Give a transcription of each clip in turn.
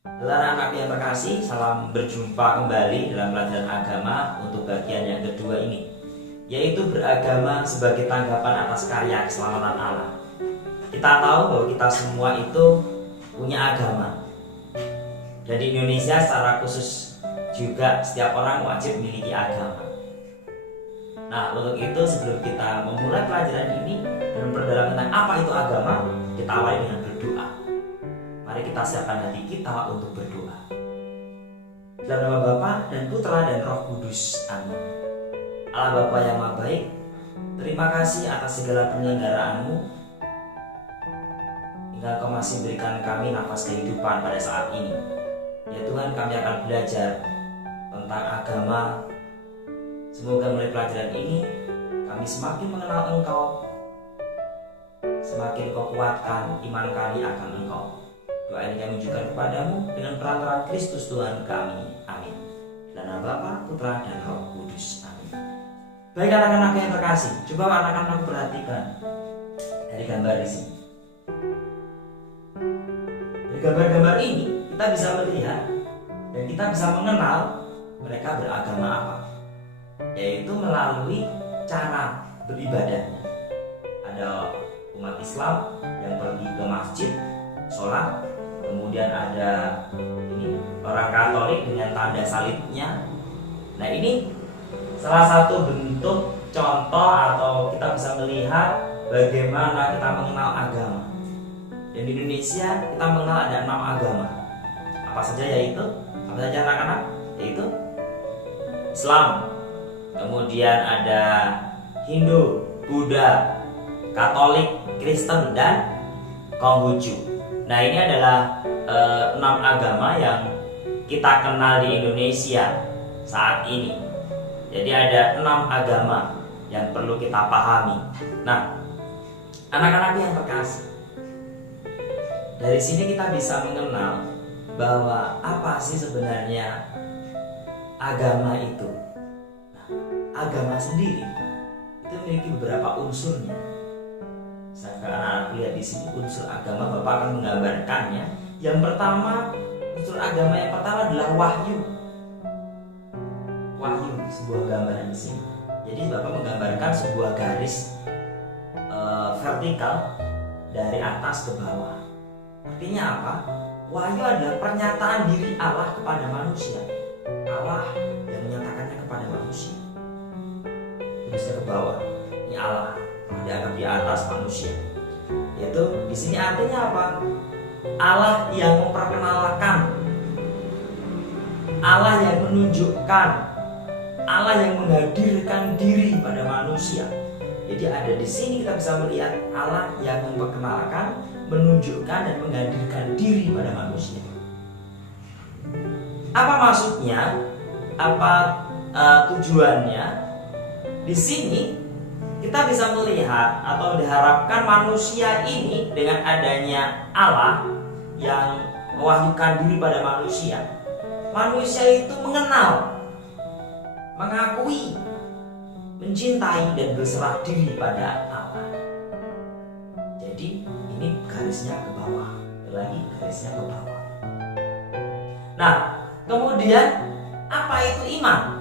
Halo anak-anak yang terkasih, salam berjumpa kembali dalam pelajaran agama untuk bagian yang kedua ini, yaitu beragama sebagai tanggapan atas karya keselamatan Allah. Kita tahu bahwa kita semua itu punya agama, dan di Indonesia secara khusus juga setiap orang wajib memiliki agama. Nah, untuk itu sebelum kita memulai pelajaran ini dan memperdalam tentang apa itu agama, kita awali dengan berdoa. Mari kita siapkan hati kita untuk berdoa. Dalam nama Bapa dan Putra dan Roh Kudus. Amin. Allah Bapa yang Maha Baik, terima kasih atas segala penyelenggaraanmu hingga Kau masih berikan kami nafas kehidupan pada saat ini. Ya Tuhan, kami akan belajar tentang agama. Semoga melalui pelajaran ini kami semakin mengenal Engkau, semakin Kau kuatkan iman kami akan Engkau. Doa ini kami ajukan kepadamu dengan perantaraan Kristus Tuhan kami. Amin. Dalam nama Bapa, Putra, dan Roh Kudus. Amin. Baik anak-anak yang terkasih, coba anak-anak perhatikan dari gambar di sini. Dari gambar-gambar ini kita bisa melihat dan kita bisa mengenal mereka beragama apa, yaitu melalui cara beribadahnya. Ada umat Islam yang pergi ke masjid, sholat. Kemudian ada ini orang Katolik dengan tanda salibnya. Nah, ini salah satu bentuk contoh atau kita bisa melihat bagaimana kita mengenal agama. Dan di Indonesia kita mengenal ada 6 agama. Apa saja yaitu? Apa saja anak-anak? Yaitu Islam. Kemudian ada Hindu, Buddha, Katolik, Kristen, dan Konghucu. Nah, ini adalah 6 agama yang kita kenal di Indonesia saat ini. Jadi ada 6 agama yang perlu kita pahami. Nah, anak-anak yang terkasih, dari sini kita bisa mengenal bahwa apa sih sebenarnya agama itu. Nah, agama sendiri itu memiliki beberapa unsurnya. Sekarang anak-anak lihat di sini unsur agama, Bapak akan menggambarkannya. Yang pertama, unsur agama yang pertama adalah wahyu. Wahyu, sebuah gambaran di sini. Jadi Bapak menggambarkan sebuah garis vertikal dari atas ke bawah. Artinya apa? Wahyu adalah pernyataan diri Allah kepada manusia. Allah yang menyatakannya kepada manusia. Terusnya ke bawah. Ini Allah dianggap di atas manusia. Yaitu di sini artinya apa? Allah yang memperkenalkan, Allah yang menunjukkan, Allah yang menghadirkan diri pada manusia. Jadi ada di sini kita bisa melihat Allah yang memperkenalkan, menunjukkan, dan menghadirkan diri pada manusia. Apa maksudnya? Apa tujuannya? Di sini kita bisa melihat atau diharapkan manusia ini dengan adanya Allah yang mewahyukan diri pada manusia, manusia itu mengenal, mengakui, mencintai, dan berserah diri pada Allah. Jadi ini garisnya ke bawah, lagi garisnya ke bawah. Nah, kemudian apa itu iman?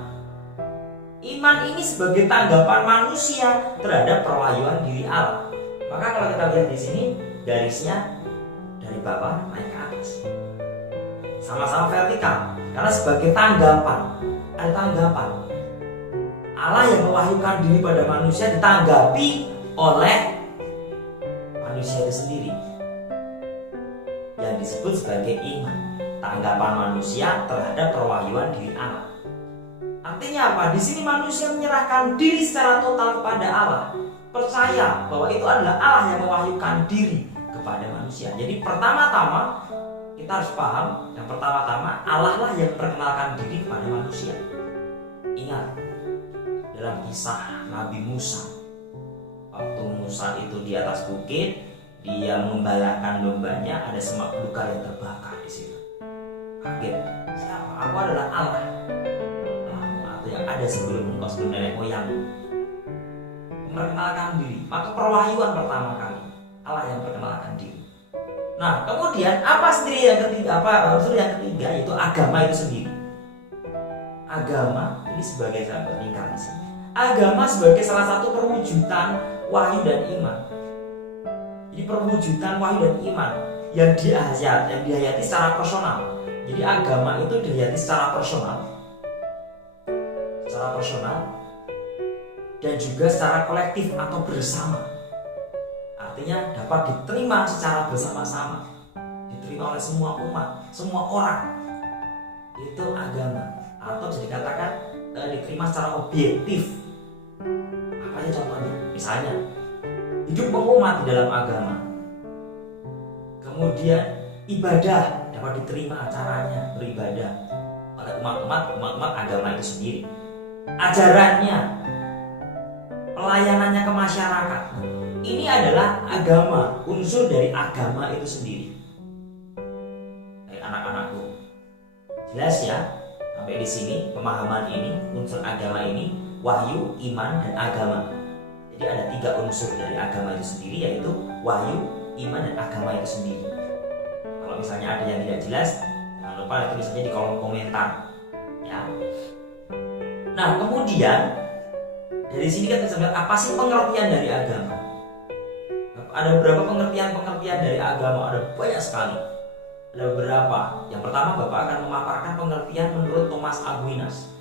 Iman ini sebagai tanggapan manusia terhadap perwahyuan diri Allah. Maka kalau kita lihat di sini garisnya dari bawah naik ke atas, sama-sama vertikal, karena sebagai tanggapan. Ada tanggapan Allah yang mewahyukan diri pada manusia, ditanggapi oleh manusia itu sendiri, yang disebut sebagai iman. Tanggapan manusia terhadap perwahyuan diri Allah. Artinya apa? Di sini manusia menyerahkan diri secara total kepada Allah, percaya bahwa itu adalah Allah yang mewahyukan diri kepada manusia. Jadi pertama-tama kita harus paham, yang pertama-tama Allah lah yang memperkenalkan diri kepada manusia. Ingat dalam kisah Nabi Musa, waktu Musa itu di atas bukit, dia mengembalakan dombanya, ada semak belukar yang terbakar di situ. Kaget, siapa? Aku adalah Allah yang ada sebelum engkau, sebelum nenek moyang. Memperkenalkan diri. Maka perwahyuan pertama kali Allah yang memperkenalkan diri. Nah, kemudian apa sendiri yang ketiga? Unsur yang ketiga yaitu agama itu sendiri. Agama ini sebagai sahabat lingkar di sini. Agama sebagai salah satu perwujudan wahyu dan iman. Jadi perwujudan wahyu dan iman yang dihayati secara personal. Jadi agama itu dihayati secara personal, dan juga secara kolektif atau bersama. Artinya dapat diterima secara bersama-sama, diterima oleh semua umat, semua orang. Itu agama, atau bisa dikatakan diterima secara objektif. Apa aja contohnya? Misalnya hidup mengumat di dalam agama. Kemudian ibadah dapat diterima caranya beribadah oleh umat agama itu sendiri. Ajarannya, pelayanannya ke masyarakat, ini adalah agama, unsur dari agama itu sendiri. Anak-anakku, jelas ya sampai di sini pemahaman ini, unsur agama ini, wahyu, iman, dan agama. Jadi ada 3 unsur dari agama itu sendiri, yaitu wahyu, iman, dan agama itu sendiri. Kalau misalnya ada yang tidak jelas, jangan lupa tulis saja di kolom komentar ya. Nah, kemudian dari sini kita bisa melihat apa sih pengertian dari agama. Ada beberapa pengertian dari agama, ada banyak sekali. Ada beberapa. Yang pertama, Bapak akan memaparkan pengertian menurut Thomas Aquinas.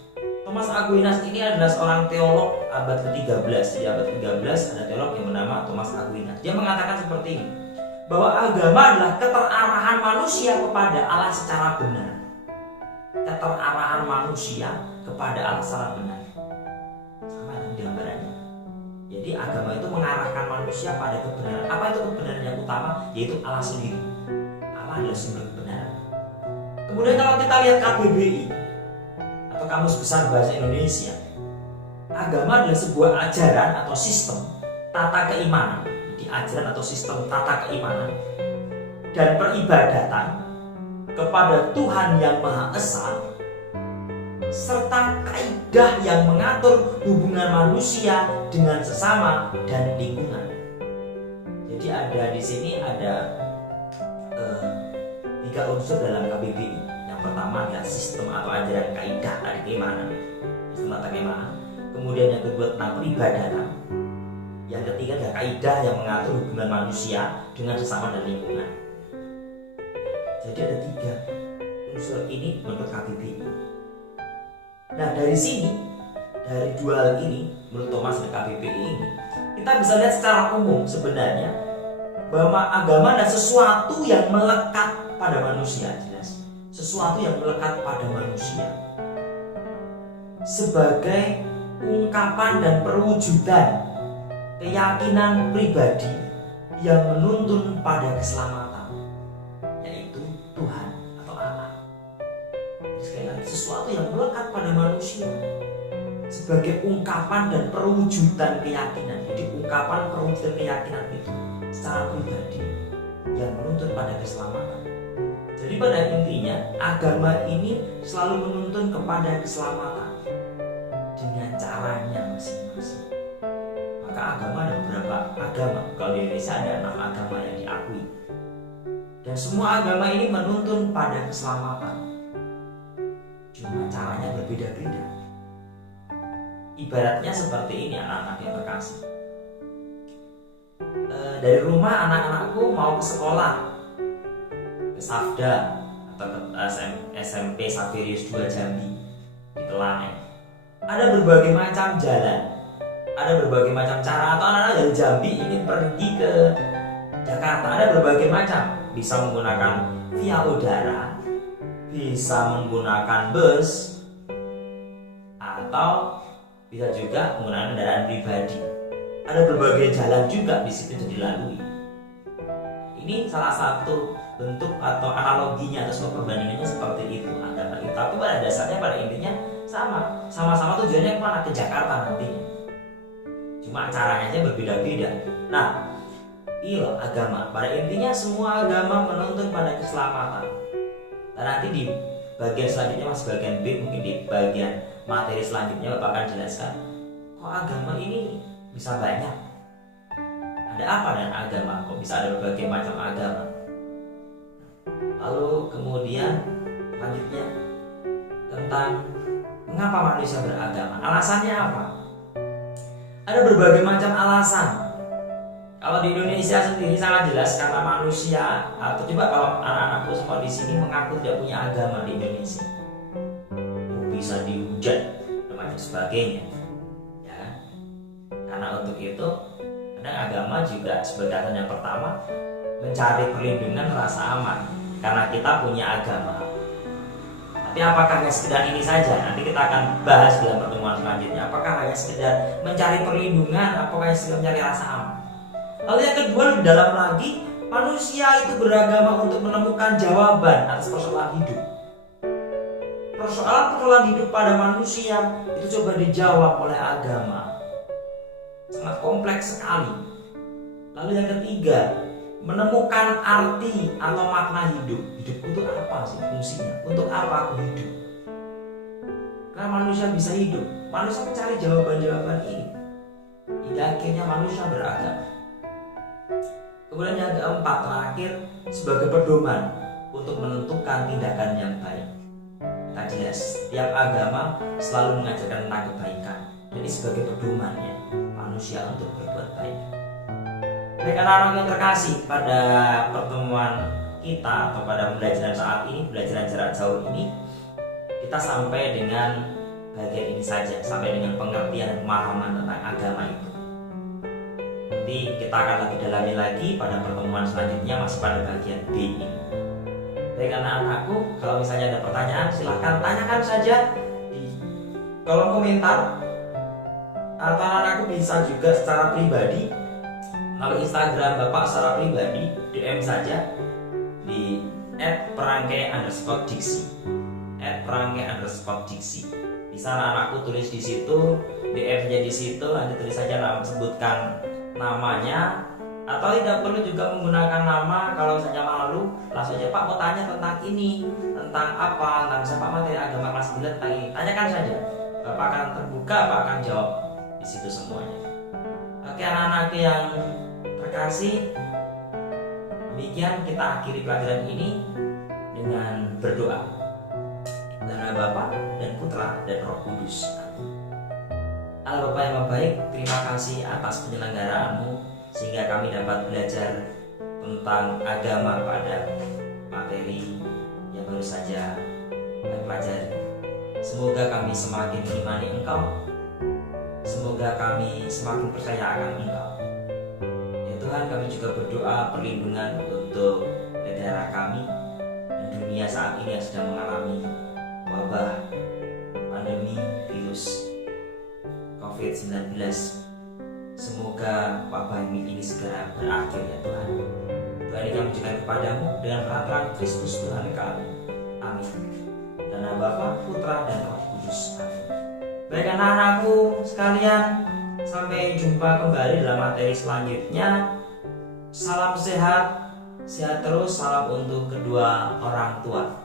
Thomas Aquinas ini adalah seorang teolog abad ke-13. Di abad ke-13 ada teolog yang bernama Thomas Aquinas. Dia mengatakan seperti ini, bahwa agama adalah keterarahan manusia kepada Allah secara benar. Keterarahan manusia kepada Allah secara benar. Sama dengan gambarannya. Jadi agama itu mengarahkan manusia pada kebenaran. Apa itu kebenaran yang utama? Yaitu Allah sendiri. Allah adalah sumber kebenaran. Kemudian kalau kita lihat KBBI atau Kamus Besar Bahasa Indonesia, agama adalah sebuah ajaran atau sistem tata keimanan. Jadi ajaran atau sistem tata keimanan dan peribadatan kepada Tuhan yang Maha Esa, serta kaidah yang mengatur hubungan manusia dengan sesama dan lingkungan. Jadi ada di sini ada 3 unsur dalam KBBI. Yang pertama adalah sistem atau ajaran kaidah tadi keimanan, sistem tata keimanan. Kemudian yang kedua tentang peribadatan. Yang ketiga adalah kaidah yang mengatur hubungan manusia dengan sesama dan lingkungan. Jadi ada 3 unsur ini menurut KBBI. Nah, dari sini, dari 2 hal ini, menurut Thomas dan KBBI ini, kita bisa lihat secara umum sebenarnya bahwa agama adalah sesuatu yang melekat pada manusia, jelas. Sesuatu yang melekat pada manusia sebagai ungkapan dan perwujudan keyakinan pribadi yang menuntun pada keselamatan, yaitu Tuhan atau Allah. Sekali lagi, sesuatu yang melekat pada manusia sebagai ungkapan dan perwujudan keyakinan. Jadi ungkapan perwujudan keyakinan itu secara pribadi yang menuntun pada keselamatan. Jadi pada intinya agama ini selalu menuntun kepada keselamatan dengan caranya masing-masing. Maka agama ada beberapa agama. Kalau di Indonesia ada 6 agama yang diakui. Dan semua agama ini menuntun pada keselamatan. Cuma caranya berbeda-beda. Ibaratnya seperti ini anak-anak yang terkasih. Dari rumah anak-anakku mau ke sekolah, ke Safda atau ke SMP Saverius 2 Jambi di Telaneng. Ada berbagai macam jalan, ada berbagai macam cara. Atau anak-anak dari Jambi ingin pergi ke Jakarta, ada berbagai macam. Bisa menggunakan via udara, bisa menggunakan bus, atau bisa juga menggunakan kendaraan pribadi. Ada berbagai jalan juga di situ yang dilalui. Ini salah satu bentuk atau analoginya atau sebuah perbandingannya seperti itu agama itu. Tapi pada dasarnya, pada intinya sama-sama tujuannya kemana? Ke Jakarta nantinya. Cuma caranya aja berbeda-beda. Nah, iya agama. Pada intinya semua agama menuntun pada keselamatan. Dan nanti di bagian selanjutnya, mas bagian B, mungkin di bagian materi selanjutnya Bapak akan jelaskan kok agama ini bisa banyak. Ada apa dengan agama? Kok bisa ada berbagai macam agama? Lalu kemudian selanjutnya tentang mengapa manusia beragama. Alasannya apa? Ada berbagai macam alasan. Kalau di Indonesia sendiri sangat jelas karena manusia, atau coba kalau anak-anakku semua di sini mengaku tidak punya agama di Indonesia, bisa dihujat dan sebagainya. Ya, karena untuk itu, kadang agama juga sebagai alasan yang pertama mencari perlindungan, rasa aman, karena kita punya agama. Tapi apakah hanya sekedar ini saja? Nanti kita akan bahas dalam pertemuan selanjutnya. Apakah hanya sekedar mencari perlindungan? Apakah hanya sekedar mencari rasa aman? Lalu yang kedua, lebih dalam lagi, manusia itu beragama untuk menemukan jawaban atas persoalan hidup. Persoalan hidup pada manusia itu coba dijawab oleh agama. Sangat kompleks sekali. Lalu yang ketiga, menemukan arti atau makna hidup. Hidup itu apa sih fungsinya? Untuk apa aku hidup? Karena manusia bisa hidup, manusia mencari jawaban-jawaban ini. Hingga akhirnya manusia beragama. Kemudian yang keempat, terakhir, sebagai pedoman untuk menentukan tindakan yang baik. Kita jelas, tiap agama selalu mengajarkan tentang kebaikan. Jadi sebagai pedomannya manusia untuk berbuat baik. Baik anak-anak yang terkasih, pada pertemuan kita atau pada pembelajaran saat ini, pembelajaran jarak jauh ini, kita sampai dengan bagian ini saja, sampai dengan pengertian dan pemahaman tentang agama itu. Nanti kita akan lebih dalami lagi pada pertemuan selanjutnya, masih pada bagian B ini. Baik anak-anakku, kalau misalnya ada pertanyaan silahkan tanyakan saja di kolom komentar, atau anak-anakku bisa juga secara pribadi melalui Instagram Bapak secara pribadi, DM saja di @perangkai_diksi, @perangkai_diksi. Di sana anakku tulis di situ, DM-nya di situ, nanti tulis saja nama, sebutkan namanya, atau tidak perlu juga menggunakan nama. Kalau misalnya malu, langsung aja, Pak mau tanya tentang ini, tentang apa, tentang siapa materi agama kelas 9 tentang ini, tanyakan saja. Bapak akan terbuka, Bapak akan jawab di situ semuanya. Oke anak-anak yang terkasih, demikian kita akhiri pelajaran ini dengan berdoa. Dalam nama Bapa dan Putra dan Roh Kudus. Allah Bapa yang baik, terima kasih atas penyelenggaraanmu sehingga kami dapat belajar tentang agama pada materi yang baru saja kami pelajari. Semoga kami semakin mengimani Engkau, semoga kami semakin percaya akan Engkau. Ya Tuhan, kami juga berdoa perlindungan untuk negara kami dan dunia saat ini yang sedang mengalami wabah pandemi virus COVID-19. Semoga wabah ini segera berakhir ya Tuhan. Doa ini kami ucapkan kepadamu dengan perantara Kristus Tuhan kami. Amin. Dan nama Bapa, Putra dan Roh Kudus. Amin. Baik anak-anakku sekalian, sampai jumpa kembali dalam materi selanjutnya. Salam sehat, sehat terus, salam untuk kedua orang tua.